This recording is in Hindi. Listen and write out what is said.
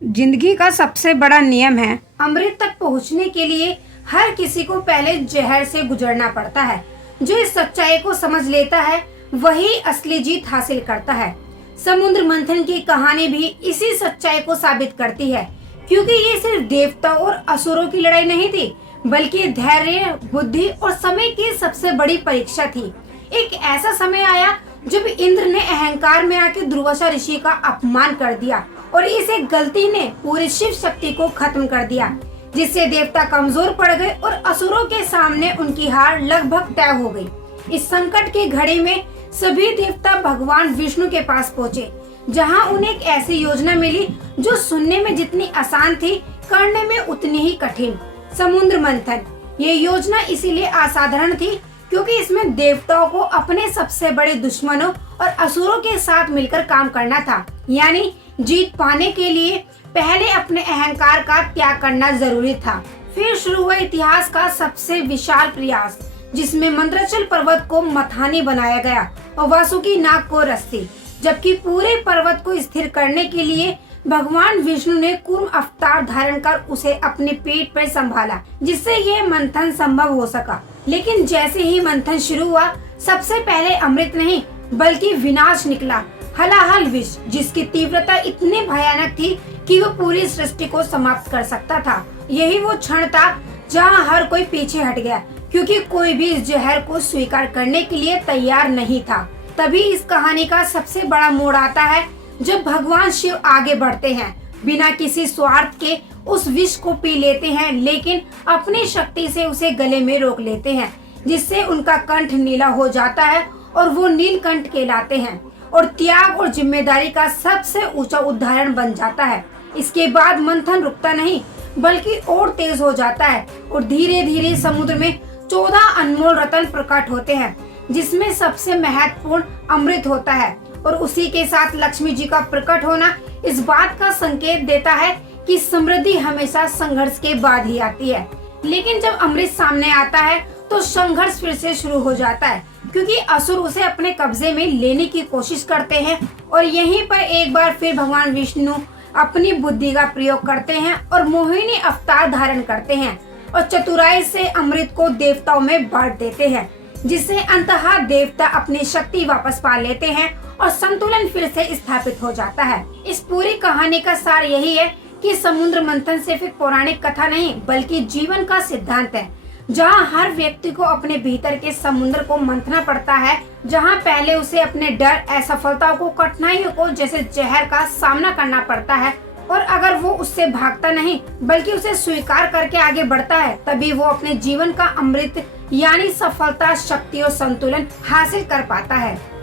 जिंदगी का सबसे बड़ा नियम है, अमृत तक पहुंचने के लिए हर किसी को पहले जहर से गुजरना पड़ता है। जो इस सच्चाई को समझ लेता है वही असली जीत हासिल करता है। समुद्र मंथन की कहानी भी इसी सच्चाई को साबित करती है, क्योंकि ये सिर्फ देवताओं और असुरों की लड़ाई नहीं थी, बल्कि धैर्य, बुद्धि और समय की सबसे बड़ी परीक्षा थी। एक ऐसा समय आया जब इंद्र ने अहंकार में आके दुर्वासा ऋषि का अपमान कर दिया और इस एक गलती ने पूरी शिव शक्ति को खत्म कर दिया, जिससे देवता कमजोर पड़ गए और असुरों के सामने उनकी हार लगभग तय हो गई। इस संकट की घड़ी में सभी देवता भगवान विष्णु के पास पहुँचे, जहाँ उन्हें एक ऐसी योजना मिली जो सुनने में जितनी आसान थी, करने में उतनी ही कठिन। समुद्र मंथन। ये योजना इसीलिए असाधारण थी क्योंकि इसमें देवताओं को अपने सबसे बड़े दुश्मनों और असुरों के साथ मिलकर काम करना था। यानी जीत पाने के लिए पहले अपने अहंकार का त्याग करना जरूरी था। फिर शुरू हुआ इतिहास का सबसे विशाल प्रयास, जिसमें मंद्राचल पर्वत को मथानी बनाया गया और वासुकी नाग को रस्सी, जबकि पूरे पर्वत को स्थिर करने के लिए भगवान विष्णु ने कूर्म अवतार धारण कर उसे अपने पेट पर संभाला, जिससे ये मंथन संभव हो सका। लेकिन जैसे ही मंथन शुरू हुआ, सबसे पहले अमृत नहीं बल्कि विनाश निकला, हलाहल विष, जिसकी तीव्रता इतनी भयानक थी कि वो पूरी सृष्टि को समाप्त कर सकता था। यही वो क्षण था जहाँ हर कोई पीछे हट गया, क्योंकि कोई भी इस जहर को स्वीकार करने के लिए तैयार नहीं था। तभी इस कहानी का सबसे बड़ा मोड़ आता है जब भगवान शिव आगे बढ़ते हैं, बिना किसी स्वार्थ के उस विष को पी लेते हैं, लेकिन अपनी शक्ति से उसे गले में रोक लेते हैं, जिससे उनका कंठ नीला हो जाता है और वो नीलकंठ कहलाते हैं और त्याग और जिम्मेदारी का सबसे ऊंचा उदाहरण बन जाता है। इसके बाद मंथन रुकता नहीं बल्कि और तेज हो जाता है और धीरे धीरे समुद्र में 14 अनमोल रत्न प्रकट होते हैं, जिसमें सबसे महत्वपूर्ण अमृत होता है। और उसी के साथ लक्ष्मी जी का प्रकट होना इस बात का संकेत देता है कि समृद्धि हमेशा संघर्ष के बाद ही आती है। लेकिन जब अमृत सामने आता है तो संघर्ष फिर से शुरू हो जाता है, क्योंकि असुर उसे अपने कब्जे में लेने की कोशिश करते हैं और यहीं पर एक बार फिर भगवान विष्णु अपनी बुद्धि का प्रयोग करते हैं और मोहिनी अवतार धारण करते हैं और चतुराई से अमृत को देवताओं में बांट देते हैं, जिससे अंततः देवता अपनी शक्ति वापस पा लेते हैं और संतुलन फिर से स्थापित हो जाता है। इस पूरी कहानी का सार यही है कि समुद्र मंथन सिर्फ एक पौराणिक कथा नहीं बल्कि जीवन का सिद्धांत है, जहाँ हर व्यक्ति को अपने भीतर के समुद्र को मंथना पड़ता है, जहाँ पहले उसे अपने डर, असफलताओं को, कठिनाइयों को जैसे जहर का सामना करना पड़ता है, और अगर वो उससे भागता नहीं बल्कि उसे स्वीकार करके आगे बढ़ता है, तभी वो अपने जीवन का अमृत यानी सफलता, शक्ति और संतुलन हासिल कर पाता है।